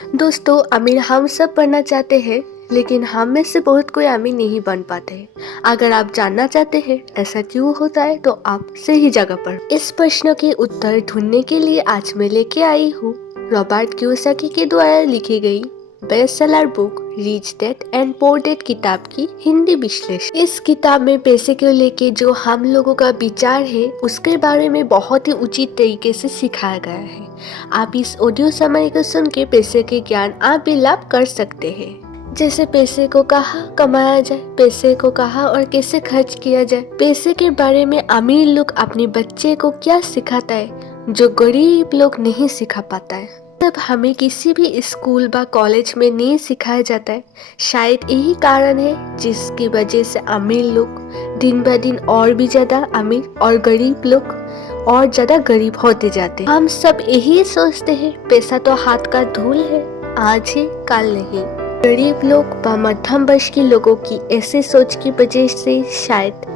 दोस्तों, अमीर हम सब बनना चाहते हैं, लेकिन हम में से बहुत कोई अमीर नहीं बन पाते हैं। अगर आप जानना चाहते हैं ऐसा क्यों होता है तो आप सही जगह पर। इस प्रश्न के उत्तर ढूंढने के लिए आज मैं लेके आई हूँ रॉबर्ट कियोसाकी के द्वारा लिखी गई best seller book rich dad and poor dad किताब की हिंदी विश्लेषण। इस किताब में पैसे को लेके जो हम लोगों का विचार है उसके बारे में बहुत ही उचित तरीके से सिखाया गया है। आप इस ऑडियो समरी को सुन के पैसे के ज्ञान आप भी लाभ कर सकते हैं। जैसे पैसे को कहाँ कमाया जाए, पैसे को कहाँ और कैसे खर्च किया जाए, पैसे के बारे में अमीर लोग अपने बच्चे को क्या सिखाता है जो गरीब लोग नहीं सिखा पाता है। तब हमें किसी भी स्कूल व कॉलेज में नहीं सिखाया जाता है। शायद यही कारण है जिसकी वजह से अमीर लोग दिन ब दिन और भी ज्यादा अमीर और गरीब लोग और ज्यादा गरीब होते जाते हैं। हम सब यही सोचते हैं पैसा तो हाथ का धूल है, आज है कल नहीं। गरीब लोग व मध्यम वर्ष के लोगों की ऐसी सोच की वजह से शायद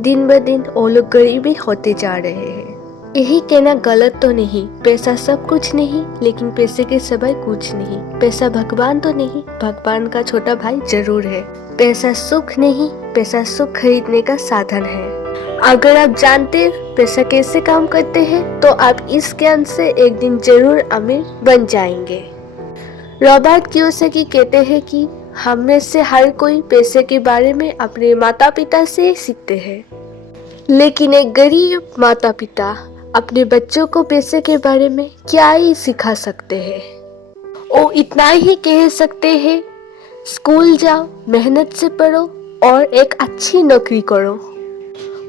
दिन ब दिन वो लोग गरीब ही होते जा रहे हैं। यही कहना गलत तो नहीं, पैसा सब कुछ नहीं, लेकिन पैसे के सिवाय कुछ नहीं। पैसा भगवान तो नहीं, भगवान का छोटा भाई जरूर है। पैसा सुख नहीं, पैसा सुख खरीदने का साधन है। अगर आप जानते पैसा कैसे काम करते हैं तो आप इस ज्ञान से एक दिन जरूर अमीर बन जाएंगे। रॉबर्ट कियोसाकी कहते हैं कि हम में से हर कोई पैसे के बारे में अपने माता पिता से सीखते हैं, लेकिन एक गरीब माता पिता अपने बच्चों को पैसे के बारे में क्या ही सिखा सकते हैं। वो इतना ही कह सकते हैं, स्कूल जाओ, मेहनत से पढ़ो और एक अच्छी नौकरी करो।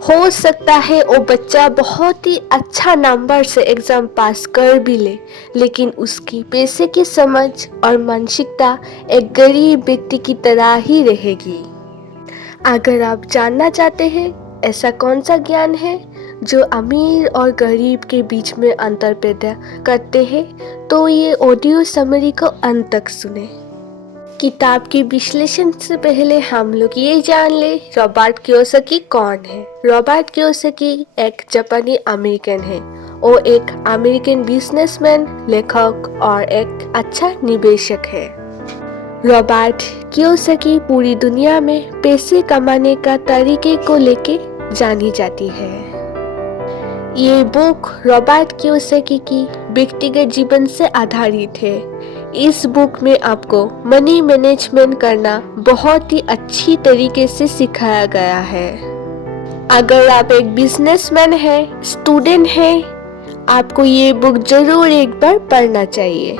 हो सकता है वो बच्चा बहुत ही अच्छा नंबर से एग्जाम पास कर भी ले, लेकिन उसकी पैसे की समझ और मानसिकता एक गरीब व्यक्ति की तरह ही रहेगी। अगर आप जानना चाहते हैं ऐसा कौन सा ज्ञान है जो अमीर और गरीब के बीच में अंतर पैदा करते हैं, तो ये ऑडियो समरी को अंत तक सुने। किताब के विश्लेषण से पहले हम लोग ये जान ले रॉबर्ट कियोसाकी कौन है। रॉबर्ट कियोसाकी एक जापानी अमेरिकन है। वो एक अमेरिकन बिजनेसमैन, लेखक और एक अच्छा निवेशक है। रॉबर्ट कियोसाकी पूरी दुनिया में पैसे कमाने का तरीके को लेके जानी जाती है। ये बुक रॉबर्ट कियोसाकी की व्यक्तिगत जीवन से आधारित है। इस बुक में आपको मनी मैनेजमेंट करना बहुत ही अच्छी तरीके से सिखाया गया है। अगर आप एक बिजनेसमैन हैं, स्टूडेंट हैं, आपको ये बुक जरूर एक बार पढ़ना चाहिए।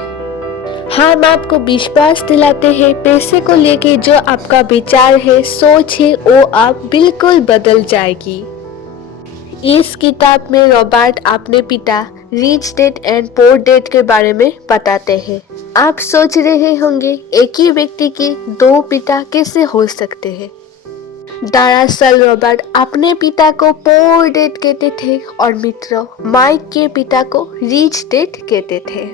हम आपको विश्वास दिलाते हैं पैसे को लेके जो आपका विचार है, सोच है, वो आप बिल्कुल बदल जाएगी। इस किताब में रॉबर्ट अपने पिता rich dad and poor dad के बारे में बताते हैं। आप सोच रहे होंगे एक ही व्यक्ति के दो पिता कैसे हो सकते हैं। दरअसल रॉबर्ट अपने पिता को पुअर डैड कहते थे और मित्र माइक के पिता को रिच डैड कहते थे।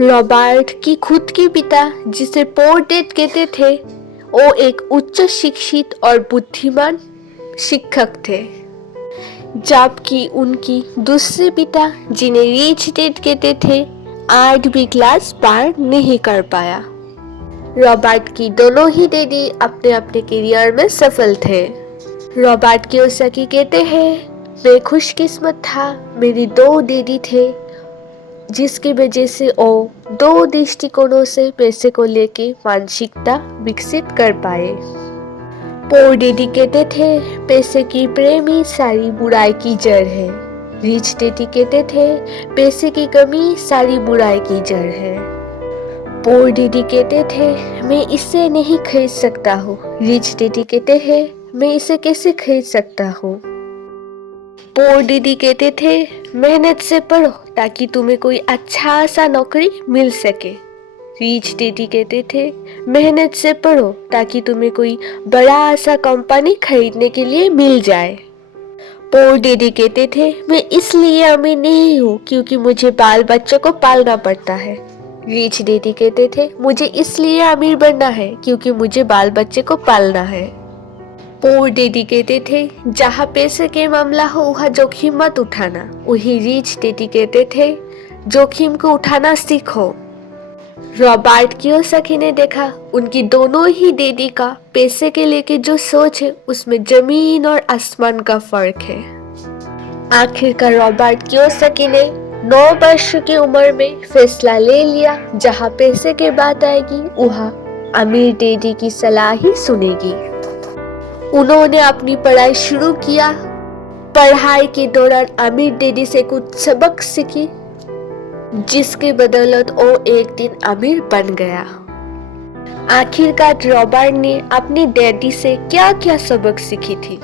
रॉबर्ट की खुद के पिता जिसे पुअर डैड कहते थे, वो एक उच्च शिक्षित और बुद्धिमान शिक्षक थे, जबकि उनकी दूसरे पिता जिन्हें रिच डैड कहते थे 8वीं क्लास पार नहीं कर पाया। रॉबर्ट की दोनों ही डैडी अपने अपने करियर में सफल थे। रॉबर्ट कियोसाकी कहते हैं, मैं खुशकिस्मत था, मेरी 2 डैडी थे, जिसकी वजह से वो 2 दृष्टिकोणों से पैसे को लेके मानसिकता विकसित कर पाए। पुअर डैडी कहते थे पैसे की प्रेमी सारी बुराई की जड़ है। रिच डैडी कहते थे पैसे की कमी सारी बुराई की जड़ है। पुअर डैडी कहते थे मैं इसे नहीं खरीद सकता हूँ। रिच डैडी कहते हैं मैं इसे कैसे खरीद सकता हूँ। पुअर डैडी कहते थे मेहनत से पढ़ो ताकि तुम्हें कोई अच्छा सा नौकरी मिल सके। रिच डैडी कहते थे मेहनत से पढ़ो ताकि तुम्हें कोई बड़ा सा कंपनी खरीदने के लिए मिल जाए। पुअर डैडी कहते थे मैं इसलिए अमीर नहीं हूँ क्योंकि मुझे बाल बच्चों को पालना पड़ता है। रिच डैडी कहते थे मुझे इसलिए अमीर बनना है क्योंकि मुझे बाल बच्चे को पालना है। पुअर डैडी कहते थे जहाँ पैसे के मामला हो वहाँ जोखिम मत उठाना। वही रिच डैडी कहते थे जोखिम को उठाना सीखो। रॉबर्ट कियोसाकी ने देखा उनकी दोनों ही दीदी का पैसे के लेके जो सोच है उसमें जमीन और आसमान का फर्क है। आखिरकार रॉबर्ट कियोसाकी ने 9 वर्ष की उम्र में फैसला ले लिया, जहां पैसे की बात आएगी वहां अमीर डैडी की सलाह ही सुनेगी। उन्होंने अपनी पढ़ाई शुरू किया। पढ़ाई के दौरान अमीर डैडी से कुछ सबक सीखी, जिसके बदौलत वो एक दिन अमीर बन गया। आखिरकार रॉबर्ट ने अपने डैडी से क्या क्या सबक सीखी थी,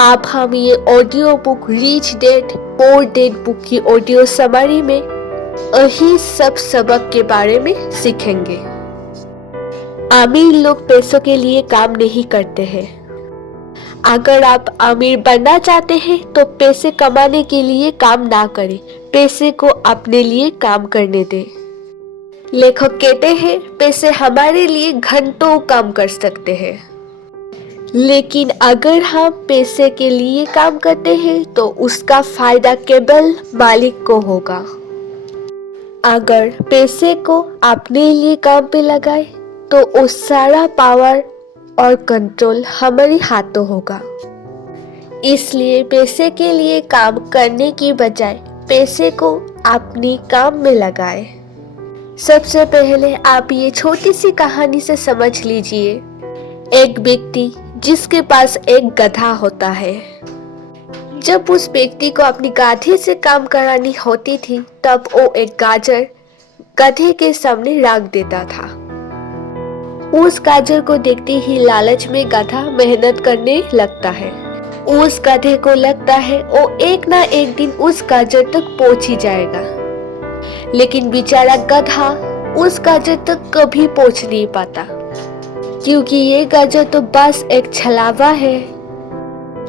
आप हम ये audio book rich dad poor dad book की ऑडियो समरी में यही सब सबक के बारे में सीखेंगे। अमीर लोग पैसों के लिए काम नहीं करते हैं। अगर आप अमीर बनना चाहते हैं तो पैसे कमाने के लिए काम ना करें, पैसे को अपने लिए काम करने दें। लेखक कहते हैं पैसे हमारे लिए घंटों काम कर सकते हैं, लेकिन अगर हम पैसे के लिए काम करते हैं तो उसका फायदा केवल मालिक को होगा। अगर पैसे को अपने लिए काम पे लगाए तो वो सारा पावर और कंट्रोल हमारे हाथों होगा। इसलिए पैसे के लिए काम करने की बजाय पैसे को अपनी काम में लगाए। सबसे पहले आप ये छोटी सी कहानी से समझ लीजिए। एक व्यक्ति जिसके पास एक गधा होता है। जब उस व्यक्ति को अपनी गाधी से काम करानी होती थी तब वो एक गाजर गधे के सामने रख देता था। उस गाजर को देखते ही लालच में गधा मेहनत करने लगता है। उस गधे को लगता है वो एक ना एक दिन उस गाजर तक पहुंच ही जाएगा, लेकिन बेचारा गधा उस गाजर तक कभी पहुंच नहीं पाता, क्योंकि ये गाजर तो बस एक छलावा है।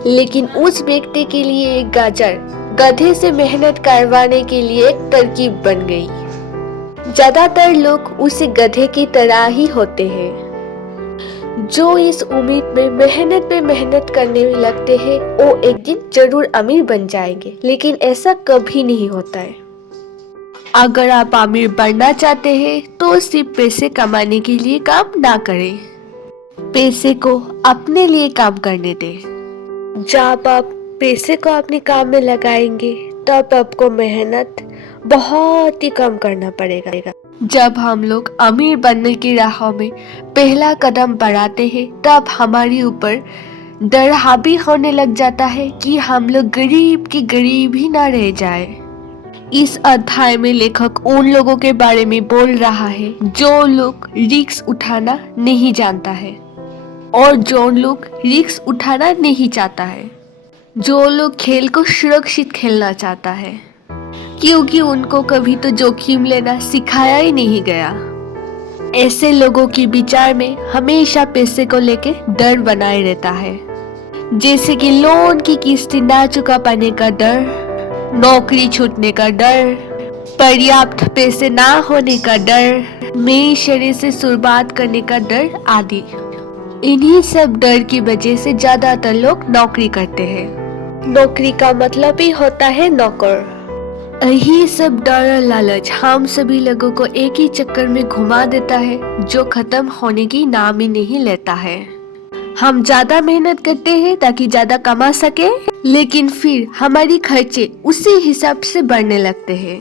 लेकिन उस व्यक्ति के लिए एक गाजर गधे से मेहनत करवाने के लिए एक तरकीब बन गई। ज्यादातर लोग उसी गधे की तरह ही होते हैं, जो इस उम्मीद में मेहनत पे मेहनत करने में लगते हैं वो एक दिन जरूर अमीर बन जाएंगे, लेकिन ऐसा कभी नहीं होता है। अगर आप अमीर बनना चाहते हैं तो सिर्फ पैसे कमाने के लिए काम ना करें, पैसे को अपने लिए काम करने दें। जब आप पैसे को अपने काम में लगाएंगे तब आपको मेहनत बहुत ही कम करना पड़ेगा। जब हम लोग अमीर बनने की राह में पहला कदम बढ़ाते हैं तब हमारे ऊपर डर हावी होने लग जाता है कि हम लोग गरीब की गरीब ही ना रह जाए। इस अध्याय में लेखक उन लोगों के बारे में बोल रहा है जो लोग रिस्क उठाना नहीं जानता है और जो लोग रिस्क उठाना नहीं चाहता है, जो लोग खेल को सुरक्षित खेलना चाहता है, क्योंकि उनको कभी तो जोखिम लेना सिखाया ही नहीं गया। ऐसे लोगों के विचार में हमेशा पैसे को लेके डर बनाए रहता है, जैसे कि लोन की किस्तें ना चुका पाने का डर, नौकरी छूटने का डर, पर्याप्त पैसे ना होने का डर, मेशरे से शुरुआत करने का डर आदि। इन्हीं सब डर की वजह से ज्यादातर लोग नौकरी करते हैं। नौकरी का मतलब ही होता है नौकर। यही सब डर और लालच हम सभी लोगों को एक ही चक्कर में घुमा देता है जो खत्म होने की नाम ही नहीं लेता है। हम ज्यादा मेहनत करते हैं ताकि ज्यादा कमा सके, लेकिन फिर हमारी खर्चे उसी हिसाब से बढ़ने लगते हैं।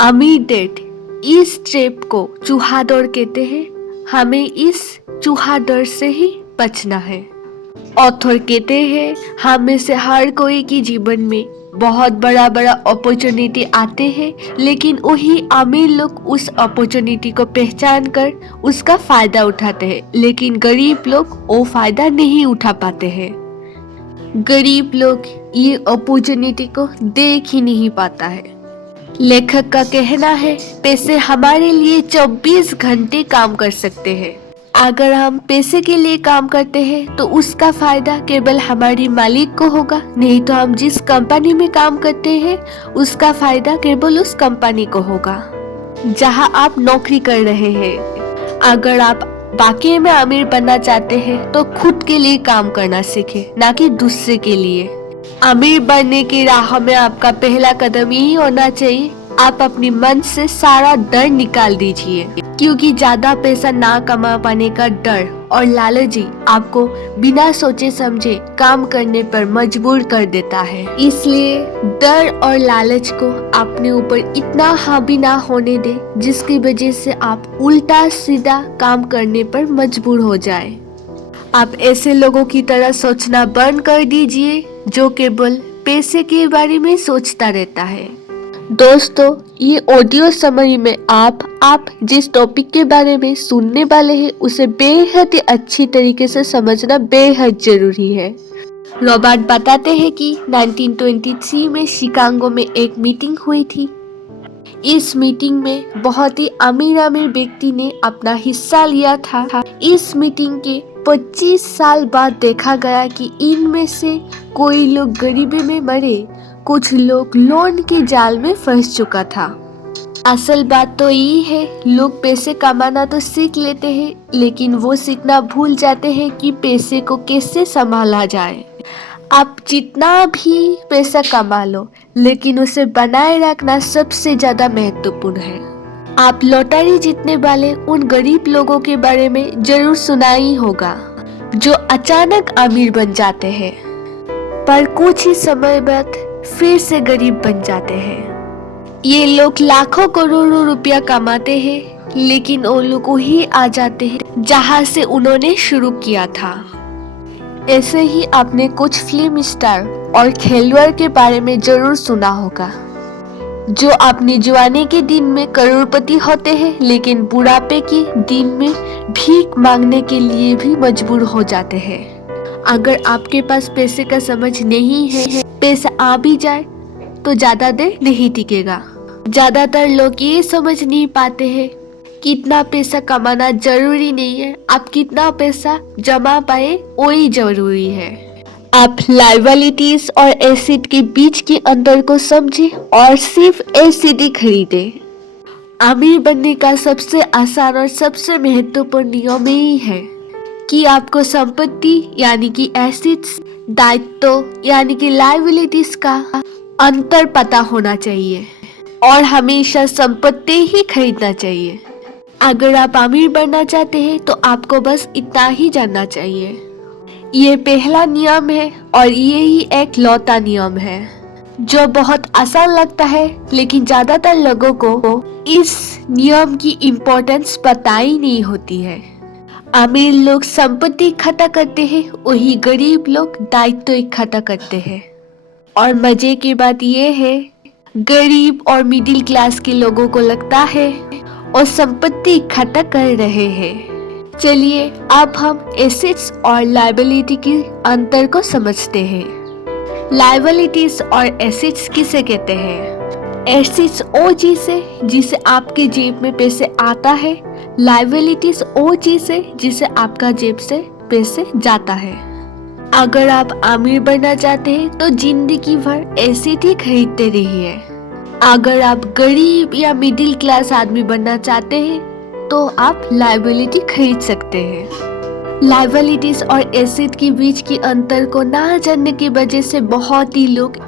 अमीर डैड इस ट्रैप को चूहा दौड़ कहते हैं। हमें इस चूहा दौड़ से ही बचना है। ऑथर कहते हैं हम में से हर कोई के जीवन में बहुत बड़ा बड़ा अपॉर्चुनिटी आते हैं, लेकिन वही अमीर लोग उस अपॉर्चुनिटी को पहचान कर उसका फायदा उठाते हैं, लेकिन गरीब लोग वो फायदा नहीं उठा पाते हैं। गरीब लोग ये अपॉर्चुनिटी को देख ही नहीं पाता है। लेखक का कहना है पैसे हमारे लिए 24 घंटे काम कर सकते हैं। अगर हम पैसे के लिए काम करते हैं तो उसका फायदा केवल हमारी मालिक को होगा, नहीं तो हम जिस कंपनी में काम करते हैं उसका फायदा केवल उस कंपनी को होगा जहां आप नौकरी कर रहे हैं। अगर आप वाकई में अमीर बनना चाहते हैं तो खुद के लिए काम करना सीखें, ना कि दूसरे के लिए। अमीर बनने की राह में आपका पहला कदम यही होना चाहिए, आप अपनी मन से सारा डर निकाल दीजिए। क्योंकि ज्यादा पैसा ना कमा पाने का डर और लालची आपको बिना सोचे समझे काम करने पर मजबूर कर देता है। इसलिए डर और लालच को अपने ऊपर इतना हावी ना होने दे जिसकी वजह से आप उल्टा सीधा काम करने पर मजबूर हो जाए। आप ऐसे लोगों की तरह सोचना बंद कर दीजिए जो केवल पैसे के बारे में सोचता रहता है। दोस्तों, ये ऑडियो समरी में आप जिस टॉपिक के बारे में सुनने वाले हैं उसे बेहद ही अच्छी तरीके से समझना बेहद जरूरी है। रॉबर्ट बताते हैं कि 1923 में शिकागो में एक मीटिंग हुई थी। इस मीटिंग में बहुत ही अमीर व्यक्ति ने अपना हिस्सा लिया था। इस मीटिंग के 25 साल बाद देखा गया कि इनमें से कोई लोग गरीबी में मरे, कुछ लोग लोन के जाल में फंस चुका था। असल बात तो ये है, लोग पैसे कमाना तो सीख लेते हैं लेकिन वो सीखना भूल जाते हैं कि पैसे को कैसे संभाला जाए। आप जितना भी पैसा कमा लो लेकिन उसे बनाए रखना सबसे ज्यादा महत्वपूर्ण है। आप लॉटरी जीतने वाले उन गरीब लोगों के बारे में जरूर सुना ही होगा जो अचानक अमीर बन जाते हैं पर कुछ ही समय बाद फिर से गरीब बन जाते हैं। ये लोग लाखों करोड़ों रुपया कमाते हैं लेकिन वो लोग वही आ जाते हैं जहां से उन्होंने शुरू किया था। ऐसे ही आपने कुछ फिल्म स्टार और खिलाड़ी के बारे में जरूर सुना होगा जो अपनी जवानी के दिन में करोड़पति होते हैं लेकिन बुढ़ापे के दिन में भीख मांगने के लिए भी मजबूर हो जाते हैं। अगर आपके पास पैसे का समझ नहीं है, पैसा आ भी जाए तो ज्यादा देर नहीं टिकेगा। ज्यादातर लोग ये समझ नहीं पाते हैं कितना पैसा कमाना जरूरी नहीं है, आप कितना पैसा जमा पाए वही जरूरी है। आप लायबिलिटीज और एसेट के बीच के अंतर को समझें और सिर्फ एसेट ही खरीदें। अमीर बनने का सबसे आसान और सबसे महत्वपूर्ण नियम यही है कि आपको संपत्ति यानी कि एसेट्स, दायित्व यानी कि लायबिलिटीज का अंतर पता होना चाहिए और हमेशा संपत्ति ही खरीदना चाहिए। अगर आप अमीर बनना चाहते हैं तो आपको बस इतना ही जानना चाहिए। ये पहला नियम है और ये ही एक लौता नियम है जो बहुत आसान लगता है लेकिन ज्यादातर लोगों को इस नियम की इम्पोर्टेंस पता ही नहीं होती है। अमीर लोग संपत्ति इकट्ठा करते हैं, वही गरीब लोग दायित्व इकट्ठा करते हैं। और मजे की बात ये है, गरीब और मिडिल क्लास के लोगों को लगता है और संपत्ति इकट्ठा कर रहे हैं। चलिए अब हम एसेट्स और लायबिलिटी के अंतर को समझते हैं। लायबिलिटीज और एसेट्स किसे कहते हैं? एसेट्स वो चीज है जिसे आपके जेब में पैसे आता है, लायबिलिटीज वो चीज है जिसे आपका जेब से पैसे जाता है। अगर आप अमीर बनना चाहते हैं तो जिंदगी भर एसेट ही खरीदते रहिए। अगर आप गरीब या मिडिल क्लास आदमी बनना चाहते हैं तो आप लायबिलिटी खरीद सकते हैं। लायबिलिटीज और एसेट के बीच की अंतर को ना जानने की वजह से बहुत ही लोग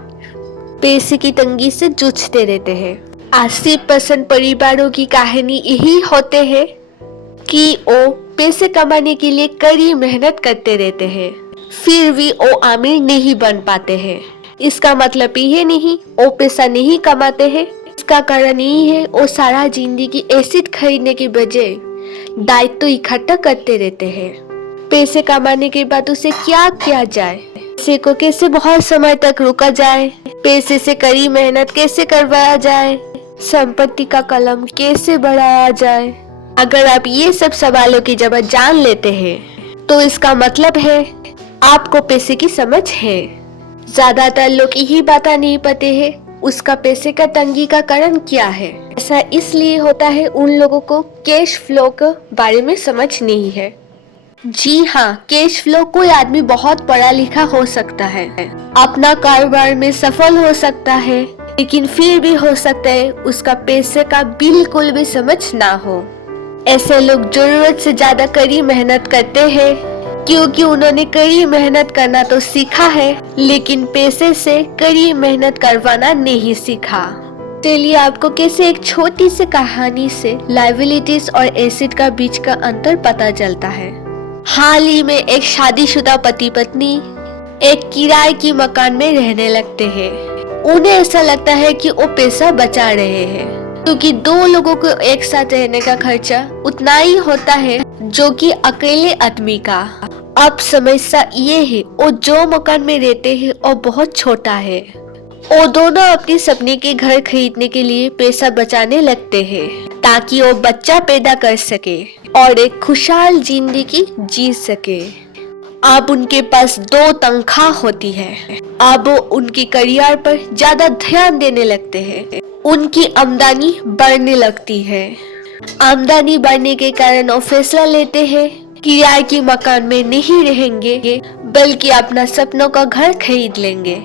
पैसे की तंगी से जूझते रहते हैं। 80% परिवारों की कहानी यही होते हैं कि वो पैसे कमाने के लिए कड़ी मेहनत करते रहते हैं फिर भी वो अमीर नहीं बन पाते हैं। इसका मतलब ये नहीं वो पैसा नहीं कमाते हैं, इसका कारण यही है वो सारा जिंदगी एसेट खरीदने की बजाय दायित्व इकट्ठा करते रहते हैं। पैसे कमाने के बाद उसे क्या किया जाए, पैसे को कैसे बहुत समय तक रोका जाए, पैसे से कड़ी मेहनत कैसे करवाया जाए, संपत्ति का कलम कैसे बढ़ाया जाए। अगर आप ये सब सवालों की जवाब जान लेते हैं तो इसका मतलब है आपको पैसे की समझ है। ज्यादातर लोग यही बात नहीं पाते हैं उसका पैसे का तंगी का कारण क्या है। ऐसा इसलिए होता है उन लोगों को कैश फ्लो के बारे में समझ नहीं है। जी हाँ, कैश फ्लो कोई आदमी बहुत पढ़ा लिखा हो सकता है, अपना कारोबार में सफल हो सकता है, लेकिन फिर भी हो सकता है उसका पैसे का बिल्कुल भी समझ ना हो। ऐसे लोग जरूरत से ज्यादा कड़ी मेहनत करते हैं क्योंकि उन्होंने कड़ी मेहनत करना तो सीखा है लेकिन पैसे से कड़ी मेहनत करवाना नहीं सीखा। चलिए आपको कैसे एक छोटी सी कहानी से लाइबिलिटीज और एसेट का बीच का अंतर पता चलता है। हाल ही में एक शादीशुदा पति पत्नी एक किराए की मकान में रहने लगते हैं। उन्हें ऐसा लगता है कि वो पैसा बचा रहे हैं, क्योंकि दो लोगों को एक साथ रहने का खर्चा उतना ही होता है जो कि अकेले आदमी का। अब समस्या ये है, वो जो मकान में रहते हैं वो बहुत छोटा है। वो दोनों अपने सपने के घर खरीदने के लिए पैसा बचाने लगते हैं ताकि वो बच्चा पैदा कर सके और एक खुशहाल जिंदगी जी सके। अब उनके पास 2 तनख्वाह होती है। अब वो उनके करियर पर ज्यादा ध्यान देने लगते हैं। उनकी आमदनी बढ़ने लगती है। आमदनी बढ़ने के कारण वो फैसला लेते हैं किराए के मकान में नहीं रहेंगे, बल्कि अपना सपनों का घर खरीद लेंगे।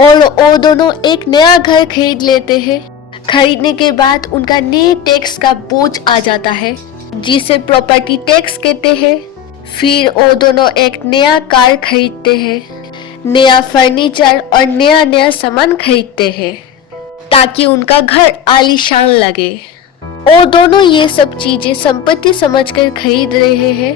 और वो दोनों एक नया घर खरीद लेते हैं। खरीदने के बाद उनका नए टैक्स का बोझ आ जाता है, जिसे प्रॉपर्टी टैक्स कहते हैं। फिर वो दोनों एक नया कार खरीदते हैं, नया फर्नीचर और नया नया सामान खरीदते हैं ताकि उनका घर आलीशान लगे। वो दोनों ये सब चीजें संपत्ति समझकर खरीद रहे हैं,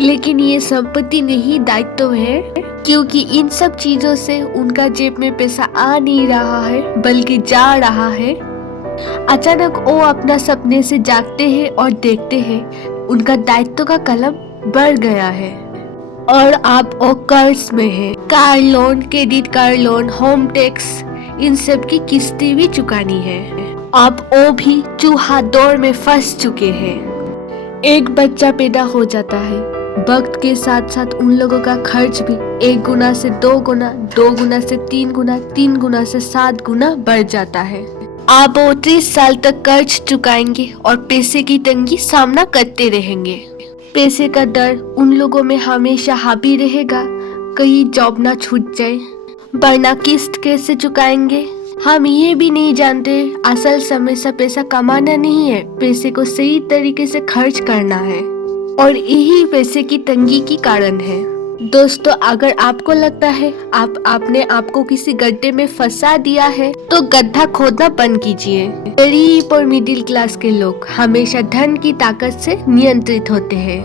लेकिन ये संपत्ति नहीं, दायित्व है, क्योंकि इन सब चीजों से उनका जेब में पैसा आ नहीं रहा है बल्कि जा रहा है। अचानक वो अपना सपने से जागते हैं और देखते हैं उनका दायित्व का कलम बढ़ गया है और अब वो कर्ज में है। Car loan, credit card loan, home tax, इन सब की किस्तें भी चुकानी है। अब वो भी चूहा दौड़ में फंस चुके हैं। एक बच्चा पैदा हो जाता है। वक्त के साथ साथ उन लोगों का खर्च भी 1 गुना से 2 गुना, 2 गुना से 3 गुना, 3 गुना से 7 गुना बढ़ जाता है। अब वो 30 साल तक कर्ज चुकाएंगे और पैसे की तंगी सामना करते रहेंगे। पैसे का डर उन लोगों में हमेशा हावी रहेगा, कहीं जॉब ना छूट जाए, वरना किस्त कैसे चुकाएंगे। हम ये भी नहीं जानते असल समस्या पैसा कमाना नहीं है, पैसे को सही तरीके से खर्च करना है, और यही पैसे की तंगी की कारण है। दोस्तों, अगर आपको लगता है आपने आपको किसी गड्ढे में फंसा दिया है, तो गड्ढा खोदना बंद कीजिए। गरीब और मिडिल क्लास के लोग हमेशा धन की ताकत से नियंत्रित होते हैं।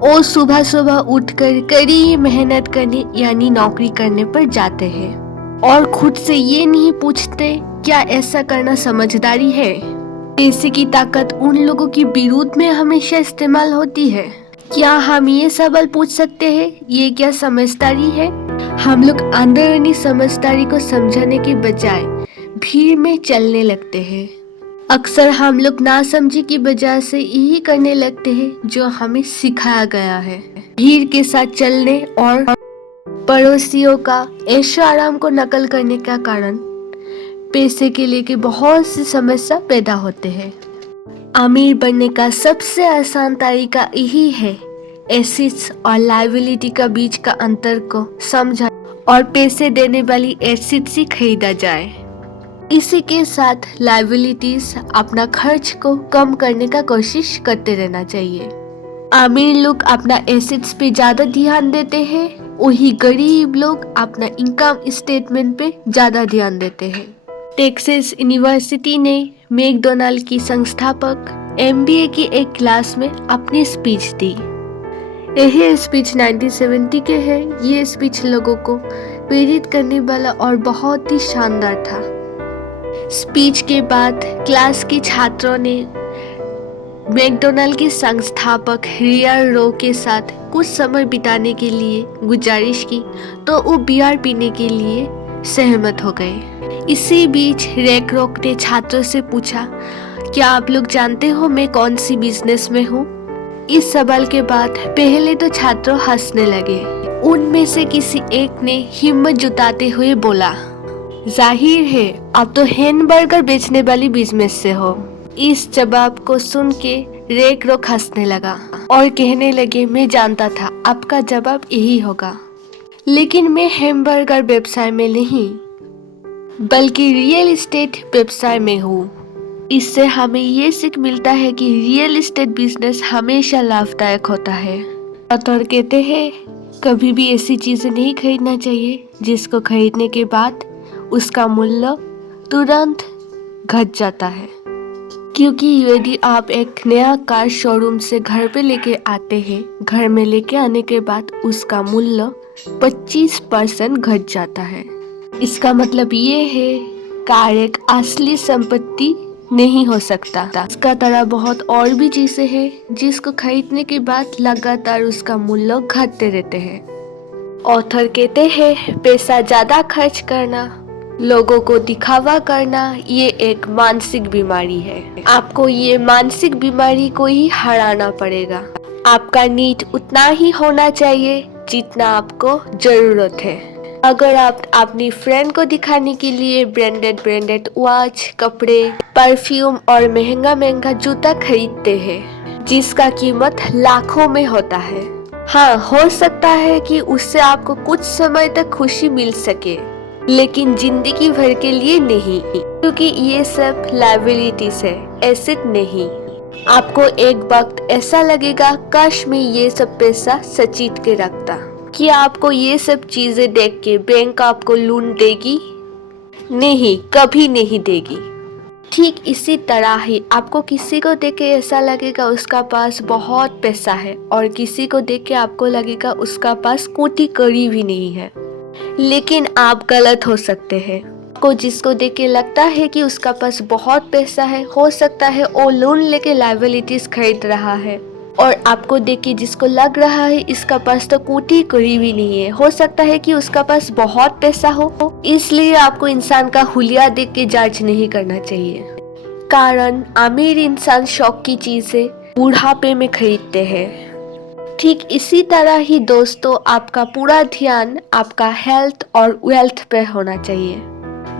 वो सुबह सुबह उठकर कड़ी मेहनत करने यानी नौकरी करने पर जाते हैं और खुद से ये नहीं पूछते क्या ऐसा करना समझदारी है। पैसे की ताकत उन लोगों की विरोध में हमेशा इस्तेमाल होती है। क्या हम ये सवाल पूछ सकते हैं, ये क्या समझदारी है? हम लोग अंदरूनी समझदारी को समझाने के बजाय भीड़ में चलने लगते हैं। अक्सर हम लोग नासमझी की वजह से यही करने लगते हैं जो हमें सिखाया गया है। भीड़ के साथ चलने और पड़ोसियों का ऐशो आराम को नकल करने का कारण पैसे के लेके बहुत सी समस्या पैदा होते हैं। अमीर बनने का सबसे आसान तरीका यही है, एसेट्स और लायबिलिटी का बीच का अंतर को समझा और पैसे देने वाली एसेट्स ही खरीदा जाए। इसी के साथ लायबिलिटीज अपना खर्च को कम करने का कोशिश करते रहना चाहिए। अमीर लोग अपना एसेट्स पे ज्यादा ध्यान देते हैं, वही गरीब लोग अपना इनकम स्टेटमेंट पे ज्यादा ध्यान देते हैं। टेक्सास यूनिवर्सिटी ने मैकडॉनल्ड की संस्थापक MBA की एक क्लास में अपनी स्पीच दी। यह स्पीच 1970 के है। ये स्पीच लोगों को प्रेरित करने वाला और बहुत ही शानदार था। स्पीच के बाद क्लास के छात्रों ने मैकडॉनल्ड के संस्थापक रियर रो के साथ कुछ समय बिताने के लिए गुजारिश की, तो वो बियर पीने के लिए सहमत हो गए। इसी बीच रेक रॉक ने छात्रों से पूछा, क्या आप लोग जानते हो मैं कौन सी बिजनेस में हूँ? इस सवाल के बाद पहले तो छात्र हंसने लगे। उनमें से किसी एक ने हिम्मत जुटाते हुए बोला, जाहिर है आप तो हैमबर्गर बेचने वाली बिजनेस से हो। इस जवाब को सुन के रेक रॉक हंसने लगा और कहने लगे, मैं जानता था आपका जवाब यही होगा, लेकिन मैं हैमबर्गर व्यवसाय में नहीं बल्कि रियल एस्टेट व्यवसाय में हूँ। इससे हमें ये सीख मिलता है कि रियल एस्टेट बिजनेस हमेशा लाभदायक होता है। और कहते हैं कभी भी ऐसी चीजें नहीं खरीदना चाहिए जिसको खरीदने के बाद उसका मूल्य तुरंत घट जाता है। क्योंकि यदि आप एक नया कार शोरूम से घर पे लेके आते हैं, घर में लेके आने के बाद उसका मूल्य 25% घट जाता है। इसका मतलब ये है कार एक असली संपत्ति नहीं हो सकता। इसका तरह बहुत और भी चीजें हैं जिसको खरीदने के बाद लगातार उसका मूल्य घटते रहते हैं। ऑथर कहते हैं पैसा ज्यादा खर्च करना, लोगों को दिखावा करना, ये एक मानसिक बीमारी है। आपको ये मानसिक बीमारी को ही हराना पड़ेगा। आपका नीड उतना ही होना चाहिए जितना आपको जरूरत है। अगर आप अपनी फ्रेंड को दिखाने के लिए ब्रांडेड वॉच, कपड़े, परफ्यूम और महंगा जूता खरीदते हैं जिसका कीमत लाखों में होता है, हाँ हो सकता है कि उससे आपको कुछ समय तक खुशी मिल सके, लेकिन जिंदगी भर के लिए नहीं, क्योंकि ये सब लायबिलिटीज है, एसेट नहीं। आपको एक वक्त ऐसा लगेगा काश मैं ये सब पैसा सचीत के रखता। कि आपको ये सब चीजें देख के बैंक आपको लोन देगी? नहीं, कभी नहीं देगी। ठीक इसी तरह ही आपको किसी को देख के ऐसा लगेगा उसका पास बहुत पैसा है, और किसी को देख के आपको लगेगा उसका पास कोटी कड़ी भी नहीं है। लेकिन आप गलत हो सकते हैं। आपको जिसको देख के लगता है कि उसका पास बहुत पैसा है, हो सकता है वो लोन लेके लायबिलिटीज खरीद रहा है, और आपको देख के जिसको लग रहा है इसका पास तो कोटी कड़ी भी नहीं है, हो सकता है कि उसका पास बहुत पैसा हो। इसलिए आपको इंसान का हुलिया देख के जज नहीं करना चाहिए, कारण अमीर इंसान शौक की चीजें बुढ़ापे में खरीदते हैं। ठीक इसी तरह ही दोस्तों, आपका पूरा ध्यान आपका हेल्थ और वेल्थ पे होना चाहिए।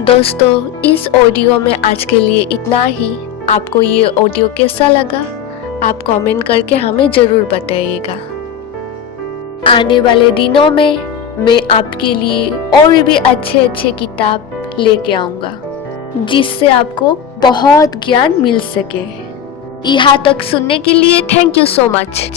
दोस्तों, इस ऑडियो में आज के लिए इतना ही। आपको ये ऑडियो कैसा लगा आप कमेंट करके हमें जरूर बताइएगा। आने वाले दिनों में मैं आपके लिए और भी अच्छे किताब लेके आऊंगा जिससे आपको बहुत ज्ञान मिल सके। यहाँ तक सुनने के लिए थैंक यू सो मच।